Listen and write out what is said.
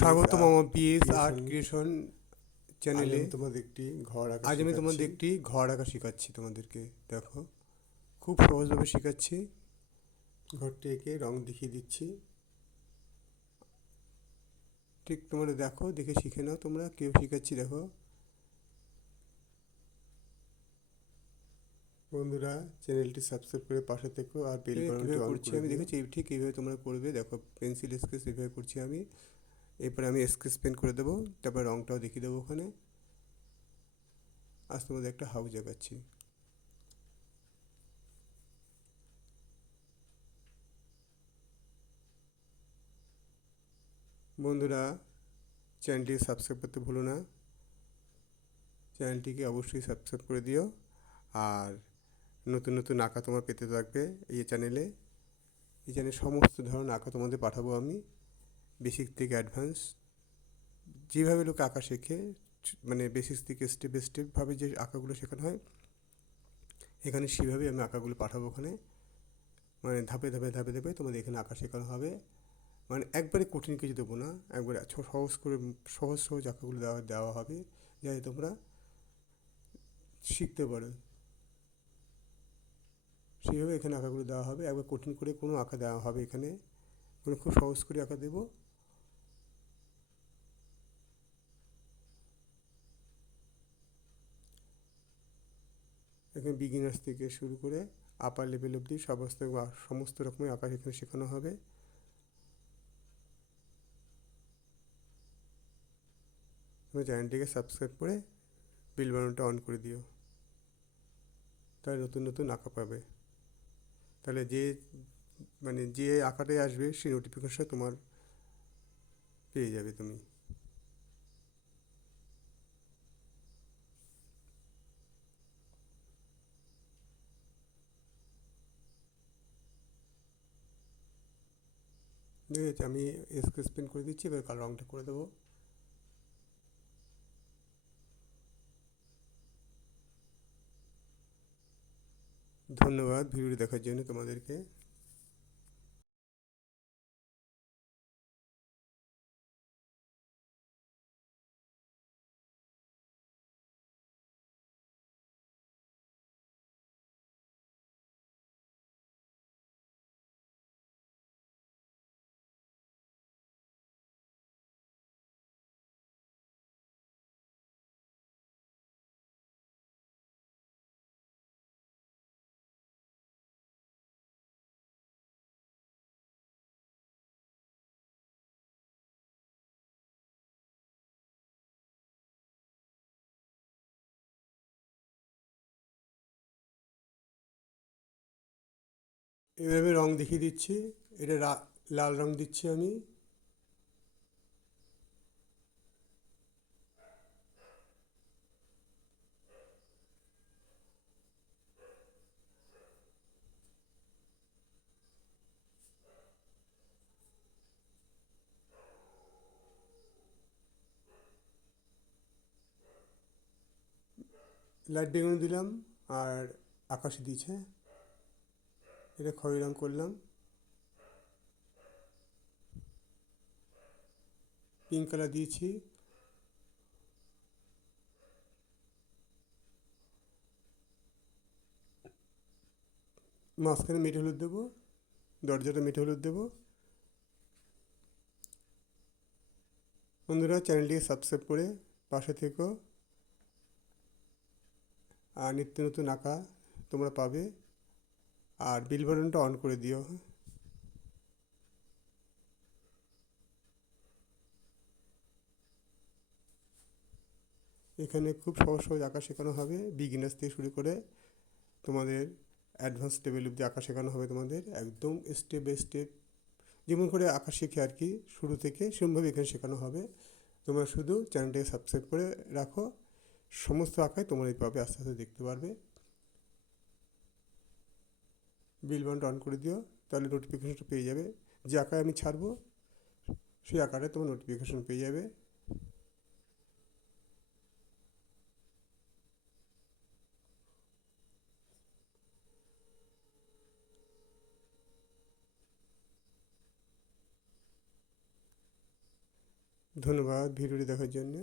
স্বাগতম আমার BS art creation চ্যানেলে। আজ আমি তোমাদের একটি ঘর আঁকা শেখাচ্ছি তোমাদেরকে। দেখো, খুব সহজভাবে শেখাচ্ছি। ঘরটি এঁকে রং দেখিয়ে দিচ্ছি। ঠিক তোমরা দেখো, দেখে শিখে নাও তোমরা। কেউ শেখাচ্ছি দেখো বন্ধুরা, চ্যানেলটি সাবস্ক্রাইব করে পাশে থেকো আর বেল বাটনটি কীভাবে অন করছি করে আমি দিও। দেখেছি। ঠিক এইভাবে তোমরা করবে। দেখো, পেন্সিল স্কেচ এইভাবে করছি আমি। এরপরে আমি স্কেচ পেন করে দেবো, তারপর রংটাও দেখিয়ে দেবো ওখানে। আজ তোমাদের একটা হাউস আঁকাচ্ছি। বন্ধুরা, চ্যানেলটি সাবস্ক্রাইব করতে ভুলো না। চ্যানেলটিকে অবশ্যই সাবস্ক্রাইব করে দিও। আর নতুন নতুন আঁকা তোমার পেতে থাকবে এই চ্যানেলে। এই চ্যানেলে সমস্ত ধরনের আঁকা তোমাদের পাঠাবো আমি, বেসিক থেকে অ্যাডভান্স। যেভাবে লোক আঁকা শেখে, মানে বেসিক থেকে স্টেপ বাই স্টেপভাবে যে আঁকাগুলো শেখানো হয়, এখানে সেভাবেই আমি আঁকাগুলো পাঠাবো ওখানে। মানে ধাপে ধাপে ধাপে ধাপে তোমাদের এখানে আঁকা শেখানো হবে। মানে একবারে কঠিন কিছু দেবো না, একবারে সহজ করে সহজ সহজ আঁকাগুলো দেওয়া হবে, যাতে তোমরা শিখতে পারো। সেইভাবে এখানে আঁকাগুলো দেওয়া হবে। একবার কঠিন করে কোনো আঁকা দেওয়া হবে এখানে, কোনো খুব সহজ করে আঁকা দেবো। এখানে বিগিনার্স থেকে শুরু করে আপার লেভেল অবধি সমস্ত রকমের আঁকা এখানে শেখানো হবে। তুমি চ্যানেলটিকে সাবস্ক্রাইব করে বেল বাটনটা অন করে দিও, তাহলে নতুন নতুন আঁকা পাবে। তাহলে যে আঁকাটাই আসবে সেই নোটিফিকেশন তোমার পেয়ে যাবে তুমি। ঠিক আছে, আমি স্কেচ পেন করে দিচ্ছি। এবার কালো রঙটা করে দেবো। ধন্যবাদ ভিডিওটি দেখার জন্য তোমাদেরকে। এভাবে রং দেখিয়ে দিচ্ছি। এটা লাল রং দিচ্ছি আমি। লাইট বেগুনি দিলাম আর আকাশি দিয়েছে। এটা খয়েরি রং করলাম। পিঙ্ক কালার দিয়েছি। মাঝখানে মেটে হলুদ দেবো, দরজাটা মেটে হলুদ দেবো। বন্ধুরা, চ্যানেলটিকে সাবস্ক্রাইব করে পাশে থেকো। আর নিত্য নতুন আঁকা তোমরা পাবে। আর বেল বাটনটা অন করে দিও। এখানে খুব সহজ সহজ আঁকা শেখানো হবে, বিগিনার্স থেকে শুরু করে তোমাদের অ্যাডভান্স লেভেল অবধি আঁকা শেখানো হবে তোমাদের, একদম স্টেপ বাই স্টেপ। যেমন করে আঁকা শেখে আর কি শুরু থেকে, সেরকমভাবে এখানে শেখানো হবে। তোমরা শুধু চ্যানেলটাকে সাবস্ক্রাইব করে রাখো, সমস্ত আঁকায় তোমরা এই পাবে, আস্তে আস্তে দেখতে পারবে। বেল বাটনটা অন করে দিও, তাহলে নোটিফিকেশনটা পেয়ে যাবে। যে আঁকায় আমি ছাড়বো সেই আঁকাটায় তোমার নোটিফিকেশন পেয়ে যাবে। ধন্যবাদ ভিডিওটি দেখার জন্য।